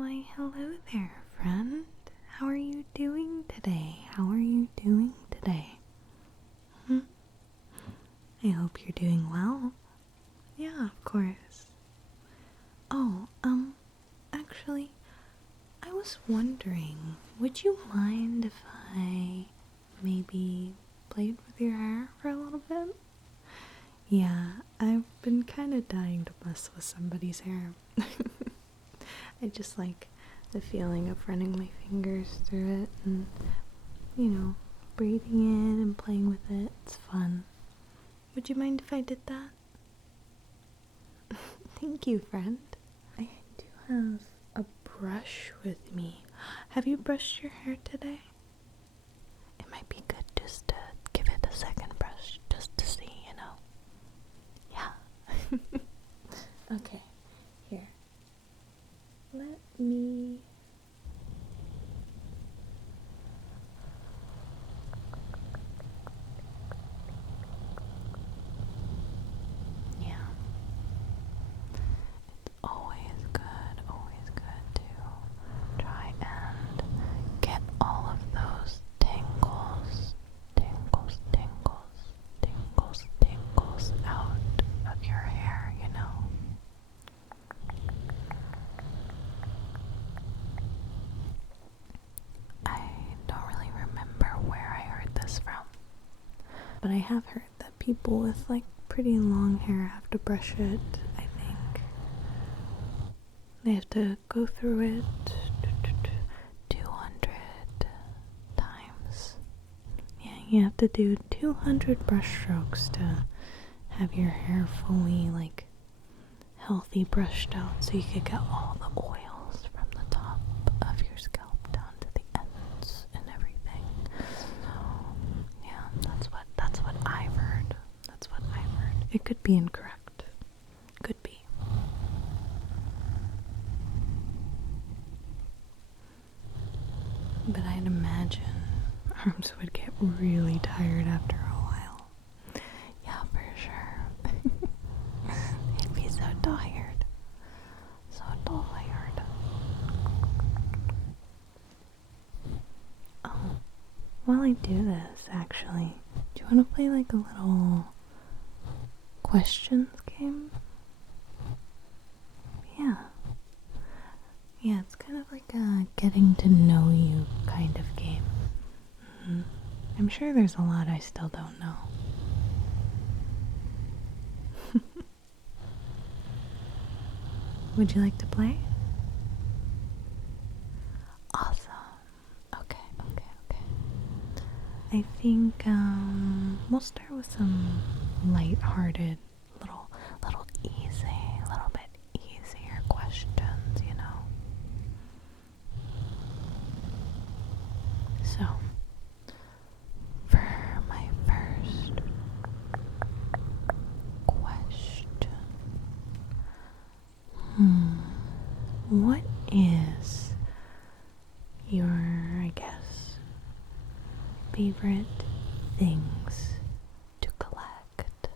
Why, hello there, friend. How are you doing today? I hope you're doing well. Yeah, of course. Oh, actually, I was wondering, would you mind if I maybe played with your hair for a little bit? Yeah, I've been kind of dying to mess with somebody's hair. I just like the feeling of running my fingers through it and, breathing in and playing with it. It's fun. Would you mind if I did that? Thank you, friend. I do have a brush with me. Have you brushed your hair today? It might be good just to give it a second brush just to see, Yeah. Okay, here. Let me... Yeah. It's always good to try and get all of those tingles out of your hair, I don't really remember where I heard this from, but I have heard that people with pretty long hair have to brush it, I think. They have to go through it 200 times. Yeah, you have to do 200 brush strokes to have your hair fully healthy brushed out so you could get all the oils from the top of your scalp down to the ends and everything. So yeah, that's what I've heard. It could be incorrect. Could be. But I'd imagine arms would get really tired after a while. Yeah, for sure. They'd be so tired. Oh, while I do this, actually, do you want to play a little questions game? Yeah, it's kind of like a getting to know you kind of game. I'm sure there's a lot I still don't know. Would you like to play? Awesome. Okay. I think we'll start with some light-hearted, little bit easier questions, So, for my first question, what is your, I guess, favorite things to collect?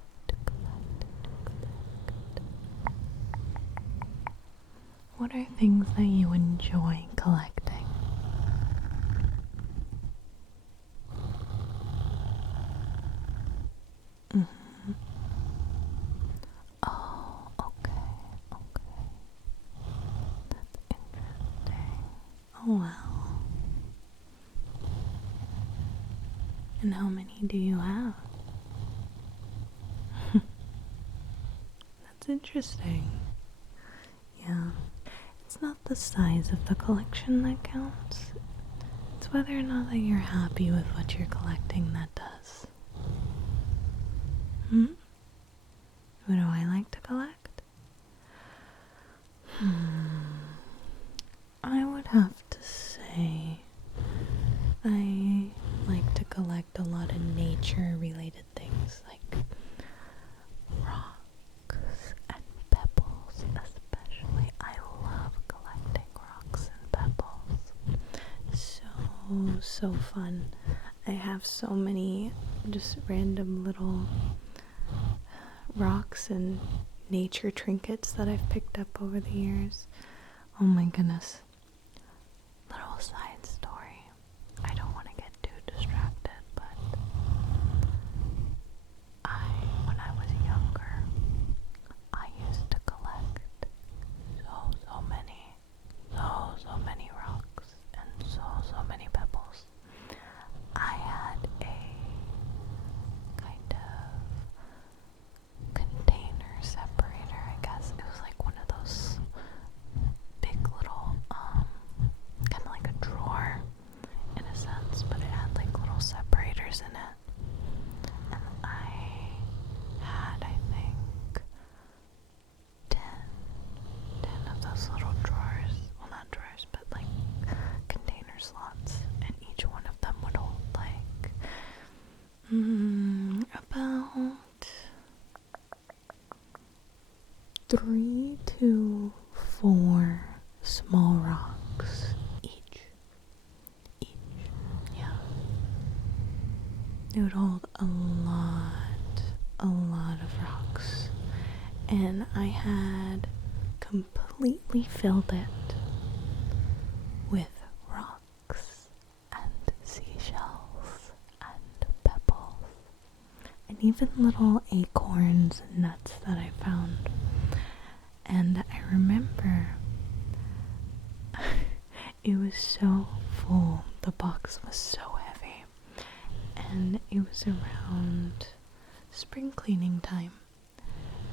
What are things that you enjoy collecting? Oh, okay. That's interesting. Oh, wow. And how many do you have? That's interesting. Yeah. It's not the size of the collection that counts. It's whether or not that you're happy with what you're collecting that does. What do I like to collect? I would have to say I like to collect a lot of nature-related things, like rocks and pebbles especially. I love collecting rocks and pebbles. So fun. I have so many just random little rocks and nature trinkets that I've picked up over the years. Oh my goodness. little side story. I don't want to get too distracted, but when I was younger, I used to collect so many rocks and so many pebbles. I had a kind of container separator, I guess. It was like one of those big little, kind of like a drawer in a sense, but it had like little separators in it. And I had, I think, 10 of those little drawers. Well, not drawers, but like container slots. And each one of them would hold like about 3 to 4 small rocks each. Yeah. It would hold a lot of rocks. And I had completely filled it with rocks and seashells and pebbles and even little acorns and nuts that I found. And I remember it was so full, the box was so heavy, and it was around spring cleaning time.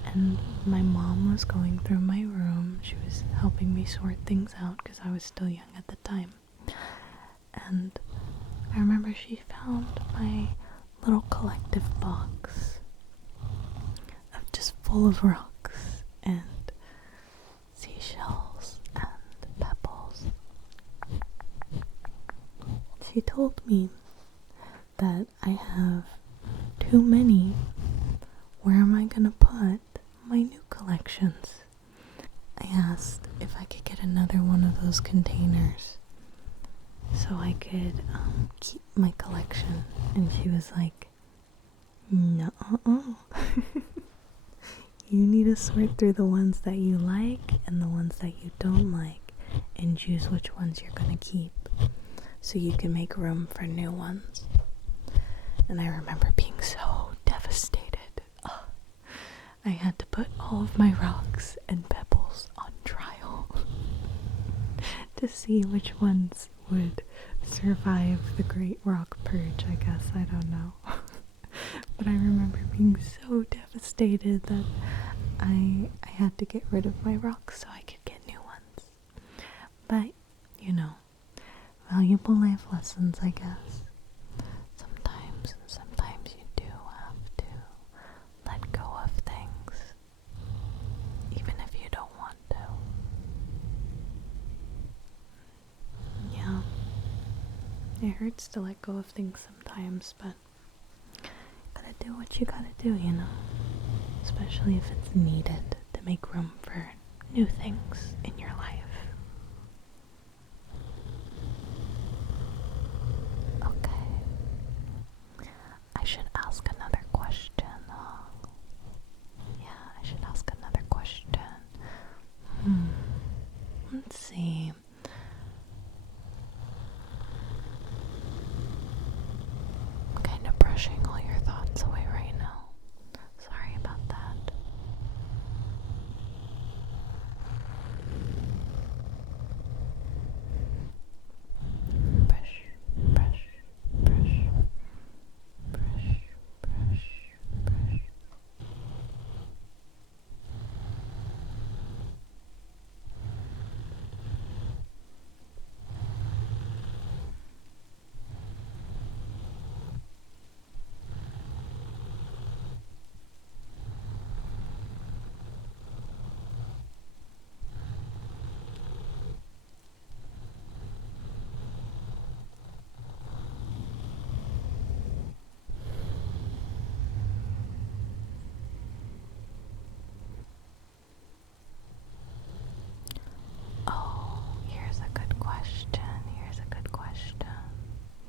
And my mom was going through my room. She was helping me sort things out because I was still young at the time. And I remember she found my little collective box of just full of rocks and seashells and pebbles. She told me that I have too many. Where am I gonna put my new collections? I asked if I could get another one of those containers so I could keep my collection, and she was like, no, you need to sort through the ones that you like and the ones that you don't like and choose which ones you're gonna keep so you can make room for new ones. And I remember being so devastated. I had to put all of my rocks and pebbles on trial to see which ones would survive the Great Rock Purge, I guess. I don't know. But I remember being so devastated that I had to get rid of my rocks so I could get new ones. But, you know, valuable life lessons, I guess. Sometimes you do have to let go of things, even if you don't want to. Yeah, it hurts to let go of things sometimes, but gotta do what you gotta do, you know? Especially if it's needed to make room for new things in your life. Okay. I should ask another question. Yeah, I should ask another question. Let's see. I'm kind of brushing all your thoughts away right now. Sorry about that. Brush, brush, brush, brush, brush, brush.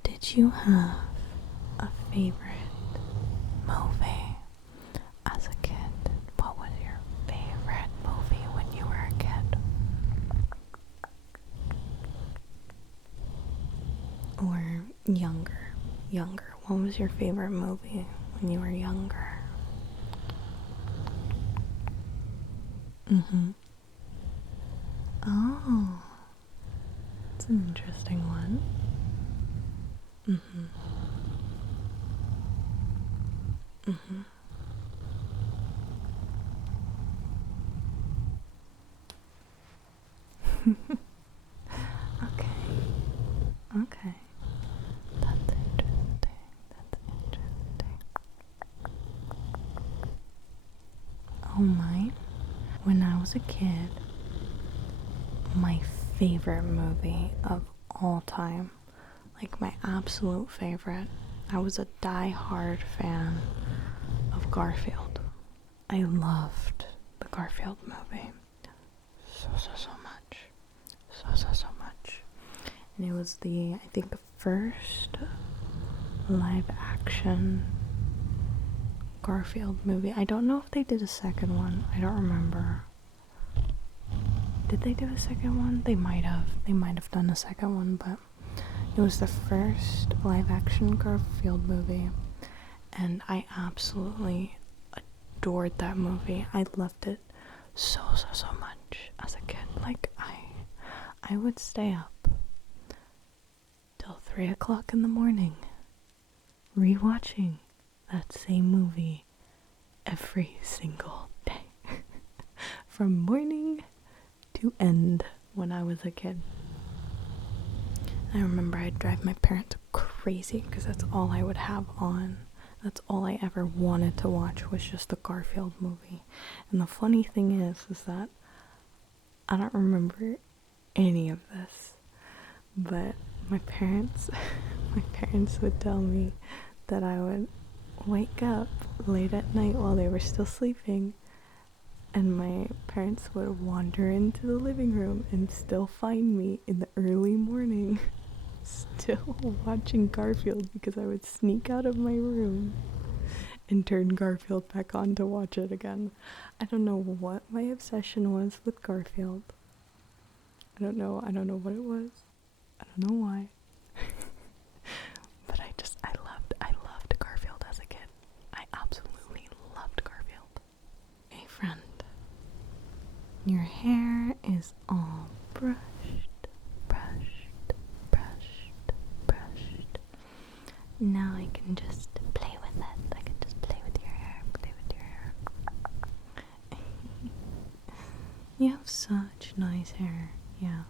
Did you have a favorite movie as a kid? What was your favorite movie when you were a kid? Younger. Younger. What was your favorite movie when you were younger? Mm-hmm. Oh, that's an interesting one. Mm-hmm. Mm-hmm. Okay. Okay. That's interesting. That's interesting. Oh, mine? When I was a kid, my favorite movie of all time, like my absolute favorite, I was a die-hard fan of Garfield. I loved the Garfield movie so much. So much. And it was I think the first live action Garfield movie. I don't know if they did a second one. I don't remember. Did they do a second one? They might have. They might have done a second one, but it was the first live action Garfield movie. And I absolutely adored that movie. I loved it so much as a kid. Like, I would stay up till 3 o'clock in the morning rewatching that same movie every single day from morning to end when I was a kid. I remember I'd drive my parents crazy because that's all I would have on. That's all I ever wanted to watch was just the Garfield movie. And the funny thing is that I don't remember any of this, but my parents would tell me that I would wake up late at night while they were still sleeping, and my parents would wander into the living room and still find me in the early morning still watching Garfield, because I would sneak out of my room and turn Garfield back on to watch it again. I don't know what my obsession was with Garfield. I don't know what it was. I don't know why. But I loved Garfield as a kid. I absolutely loved Garfield. Hey friend, your hair is all brushed. Now I can just play with it. I can just play with your hair. You have such nice hair. Yeah,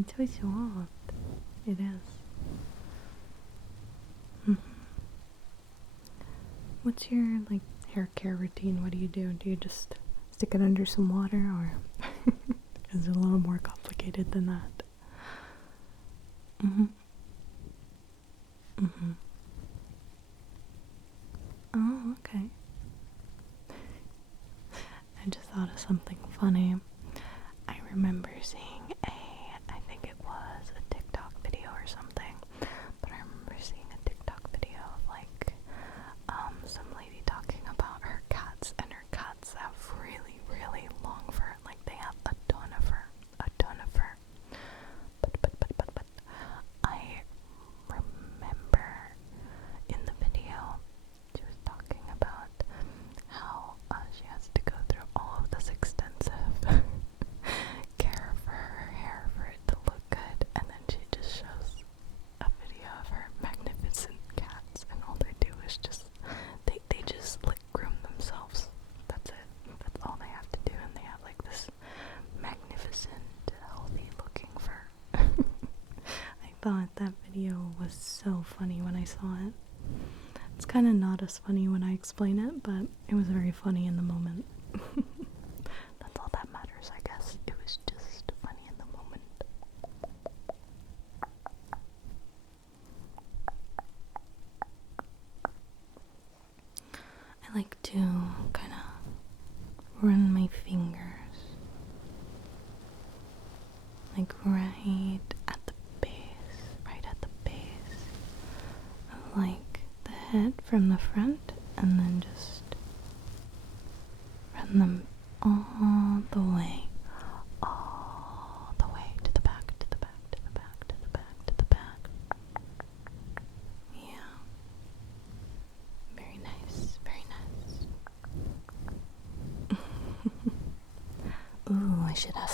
it's so soft. It is. What's your hair care routine? What do you do? Do you just stick it under some water, or is it a little more complicated than that? Oh, okay. I just thought of something funny. I remember seeing I think it was a TikTok video or something, but I remember seeing a TikTok video of some lady talking about her cats, and her cats have really long fur. Like, they have a ton of fur. But I remember in the video she was talking about how she has to go through all of this extensive care for her hair for it to look good, and then she just shows a video of her magnificent cats, and all they do is just they just groom themselves. That's it. That's all they have to do, and they have this magnificent, healthy looking fur. I thought that video was so funny when I saw it. It's kind of not as funny when I explain it, but it was very funny in the moment. That's all that matters, I guess. It was just funny in the moment. I like to kind of run my fingers right at the base of the head from the front, and then just run them all the way to the back, to the back.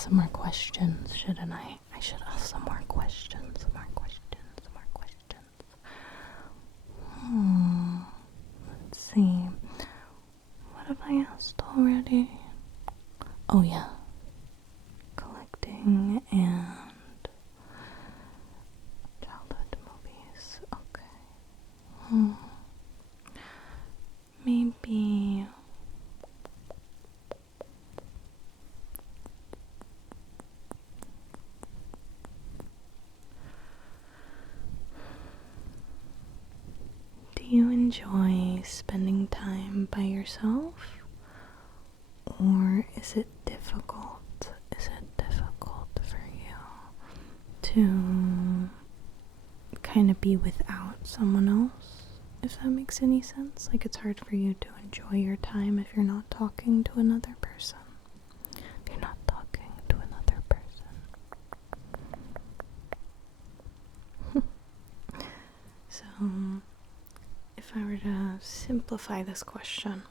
some more questions, shouldn't I? I should ask some more questions, some more questions. Let's see. What have I asked already? Oh yeah. Collecting and childhood movies. Okay. Maybe do you enjoy spending time by yourself? Or is it difficult? Is it difficult for you to kind of be without someone else? If that makes any sense. Like, it's hard for you to enjoy your time if you're not talking to another person. If you're not talking to another person. So, if I were to simplify this question,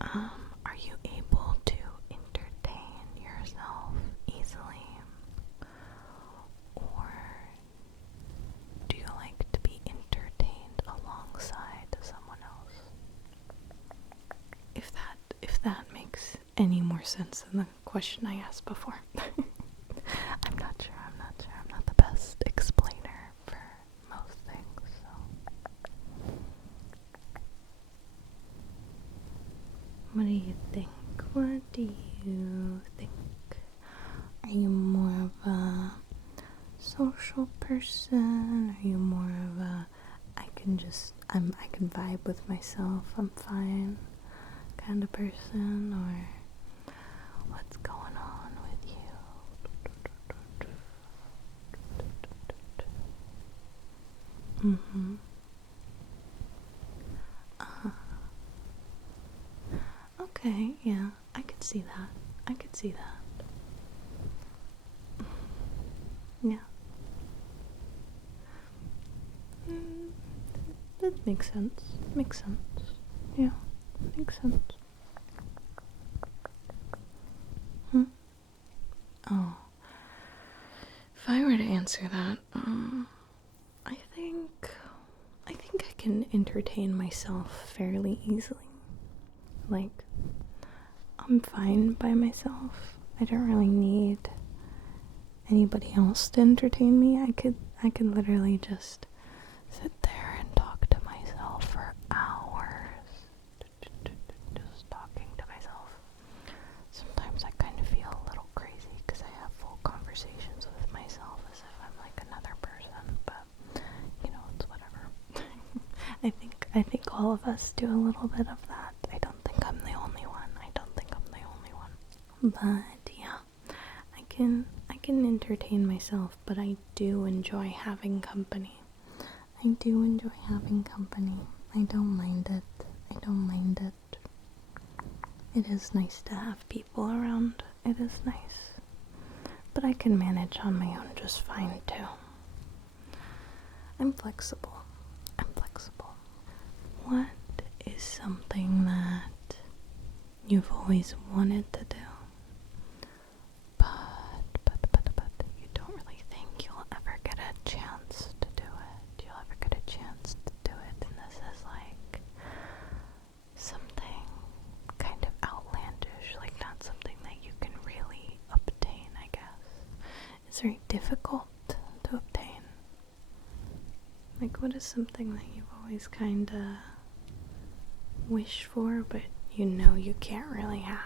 are you able to entertain yourself easily? Or do you like to be entertained alongside someone else? If that makes any more sense than the question I asked before. I'm not sure. I'm not the best explainer for most things, so. What do you think? What do you think? Are you more of a social person? Are you more of a I can vibe with myself, I'm fine kind of person? Or what's going on with you? Okay, yeah, I could see that. Yeah. That makes sense. Yeah, makes sense. Oh. If I were to answer that, I think I can entertain myself fairly easily. Like, I'm fine by myself. I don't really need anybody else to entertain me. I could literally just sit there and talk to myself for hours. Just talking to myself. Sometimes I kind of feel a little crazy because I have full conversations with myself as if I'm like another person, but you know, it's whatever. I think all of us do a little bit of that. I don't think I'm the only one. But yeah, I can entertain myself, but I do enjoy having company. I don't mind it. It is nice to have people around. It is nice. But I can manage on my own just fine too. I'm flexible. What is something that you've always wanted to do, but you don't really think you'll ever get a chance to do it? You'll ever get a chance to do it, and this is like something kind of outlandish, like not something that you can really obtain, I guess. It's very difficult to obtain. Like, what is something that you've always kind of wish for, but you know you can't really have?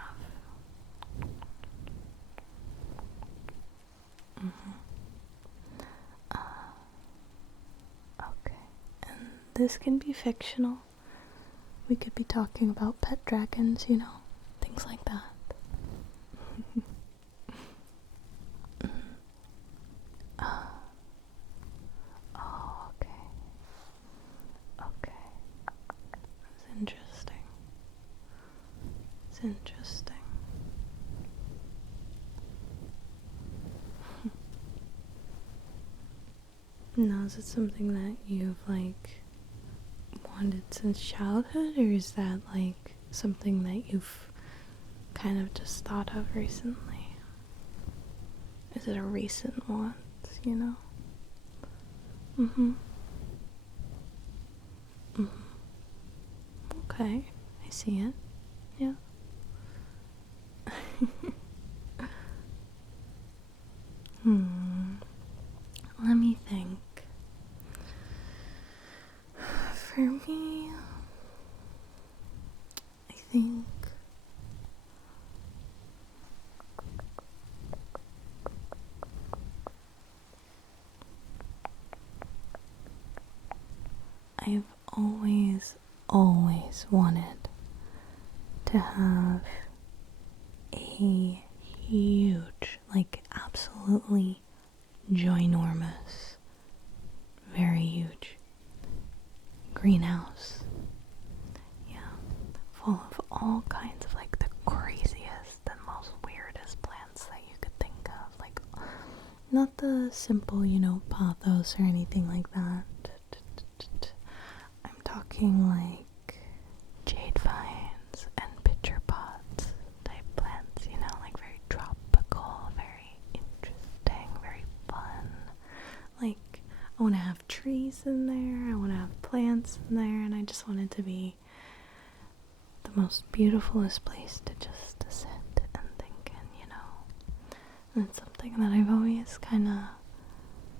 Okay. And this can be fictional. We could be talking about pet dragons, you know, things like that. Oh, okay. That's interesting. Now, is it something that you've like wanted since childhood, or is that like something that you've kind of just thought of recently? Is it a recent one, you know? Mm-hmm. Mm-hmm. Okay, I see it. Yeah. Let me think. For me, I think I've always wanted to have a huge, like absolutely ginormous, very huge greenhouse. Yeah, full of all kinds of like the craziest and most weirdest plants that you could think of. Like, not the simple, pothos or anything like that. I'm talking like jade vines and pitcher pots type plants, like very tropical, very interesting, very fun. Like, I want to have trees in there, I want to have plants in there, and I just want it to be the most beautifulest place to just sit and think in, And it's something that I've always kind of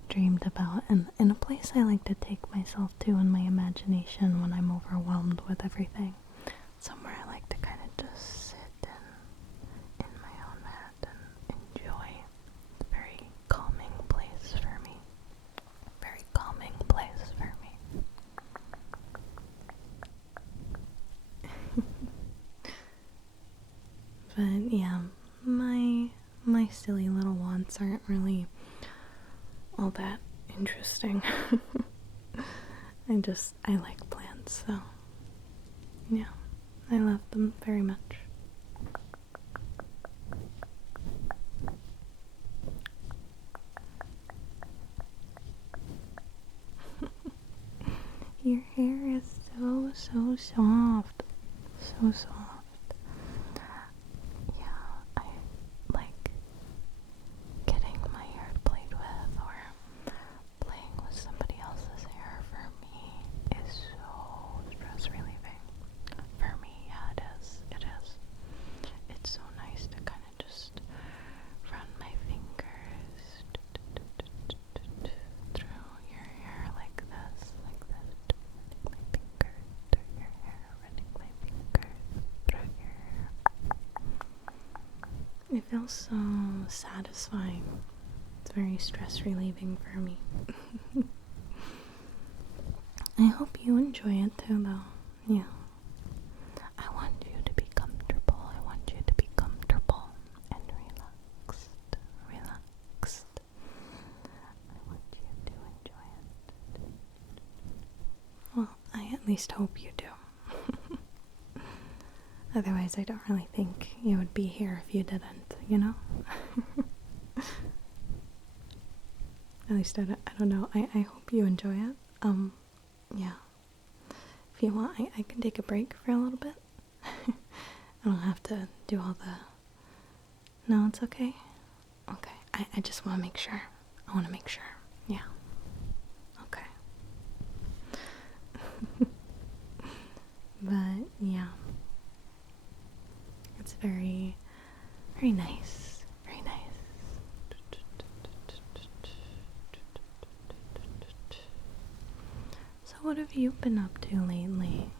dreamed about, and in a place I like to take myself to in my imagination when I'm overwhelmed with everything. Somewhere I like to kind of just sit in my own head and enjoy. It's a very calming place for me. Very calming place for me. But yeah, my silly little wants aren't really all that interesting. I like plants, so yeah, I love them very much. Your hair is so soft. So soft. Yeah, I like getting my hair played with or playing with somebody else's hair. For me is so stress relieving. For me, yeah, it is. It's so nice to kind of just run my fingers through your hair like this, running my fingers through your hair, running my fingers through your hair. It feels so satisfying. It's very stress relieving for me. I hope you enjoy it too, though. Yeah. I want you to be comfortable. I want you to be comfortable and relaxed. I want you to enjoy it. Well, I at least hope you do. Otherwise, I don't really think you would be here if you didn't, At least I don't know. I hope you enjoy it. Yeah. If you want, I can take a break for a little bit. I don't have to do all the... No, it's okay? Okay. I just want to make sure. I want to make sure. Yeah. Okay. But, yeah. It's very, very nice. Very nice. So what have you been up to lately?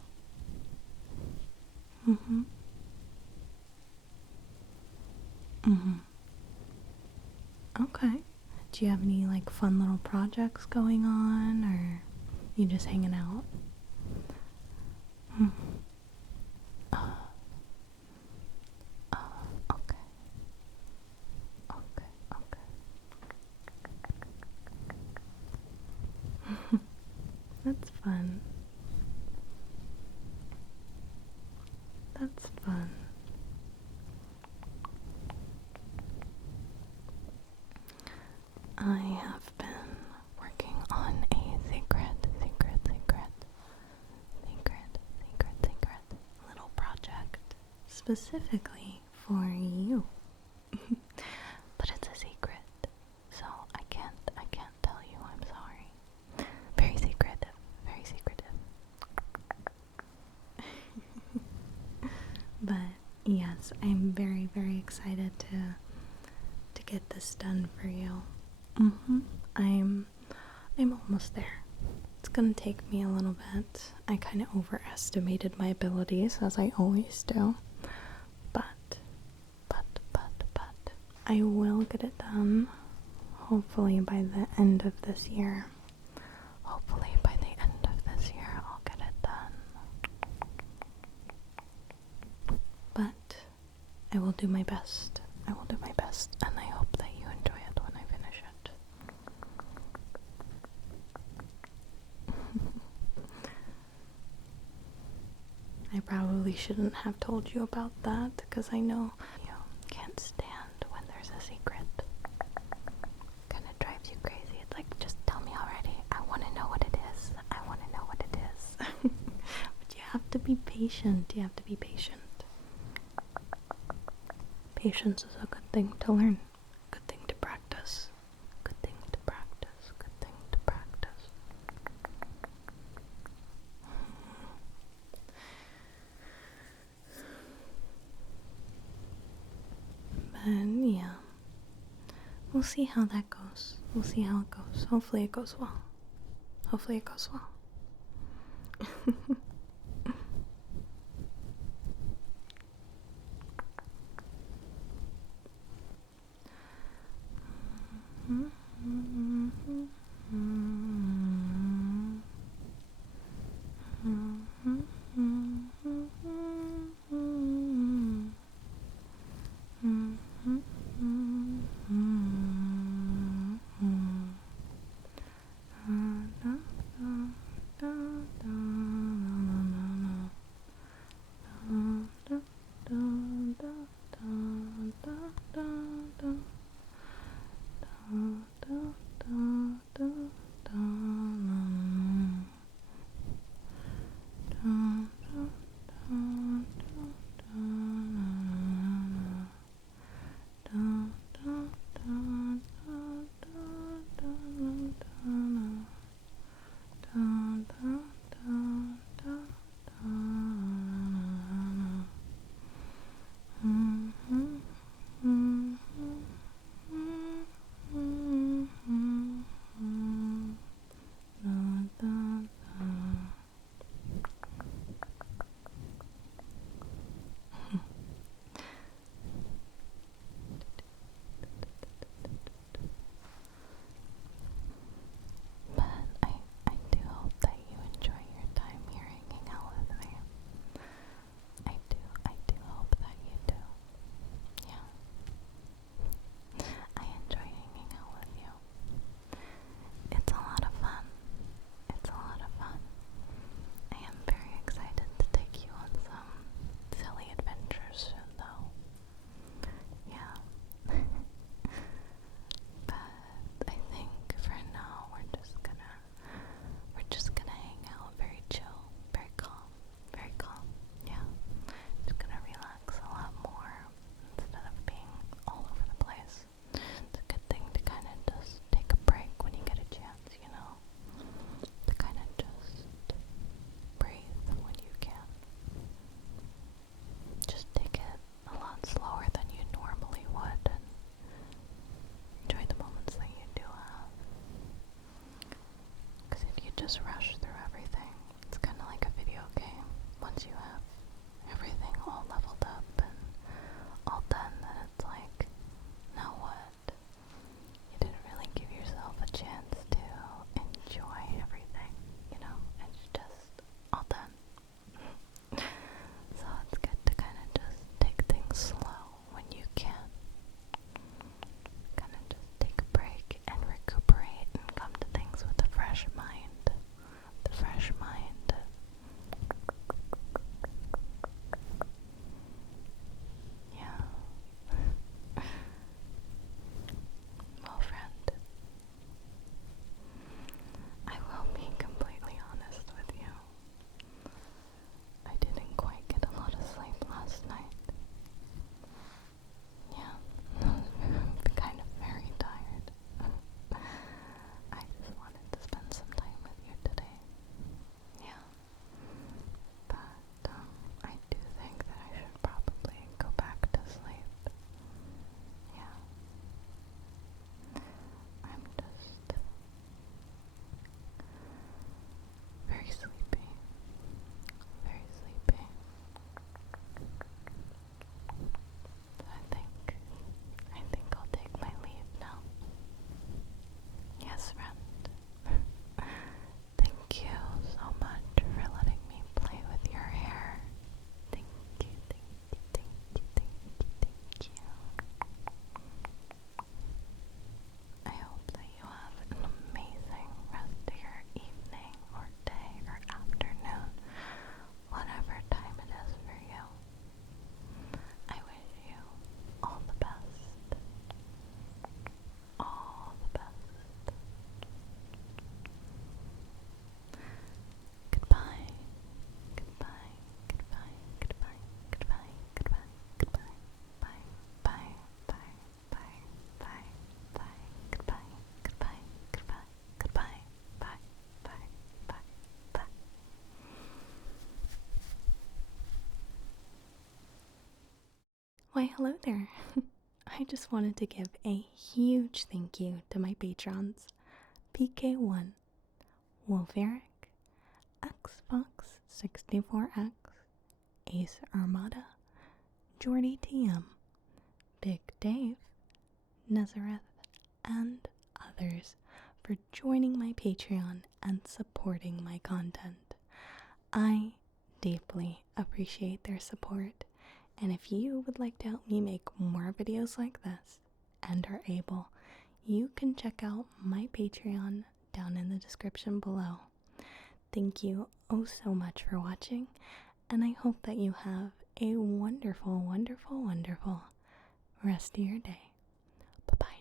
Okay. Do you have any like fun little projects going on, or you just hanging out? Okay. That's fun. That's fun. I have been working on a secret little project specifically for you. But it's a secret, so I can't tell you. I'm sorry. Very secretive, very secretive. But yes, I'm very, very excited to get this done for you. I'm almost there. It's gonna take me a little bit. I kind of overestimated my abilities, as I always do. But I will get it done. Hopefully by the end of this year. Hopefully by the end of this year, I'll get it done. But I will do my best. I will do my best, and I hope that you enjoy it when I finish it. I probably shouldn't have told you about that, because I know you can't stand when there's a secret. Kind of drives you crazy. It's like, just tell me already. I want to know what it is. I want to know what it is. But you have to be patient. You have to be patient. Patience is a good thing to learn. Good thing to practice. Good thing to practice. Good thing to practice. But yeah, we'll see how that goes. We'll see how it goes. Hopefully it goes well. Hopefully it goes well. Why, hello there. I just wanted to give a huge thank you to my patrons PK1, Wolferic, Xfox64X, Ace Armada, Jordy TM, Big Dave, Nazareth, and others for joining my Patreon and supporting my content. I deeply appreciate their support, and if you would like to help me make more videos like this and are able, you can check out my Patreon down in the description below. Thank you oh so much for watching, and I hope that you have a wonderful, wonderful, wonderful rest of your day. Bye-bye.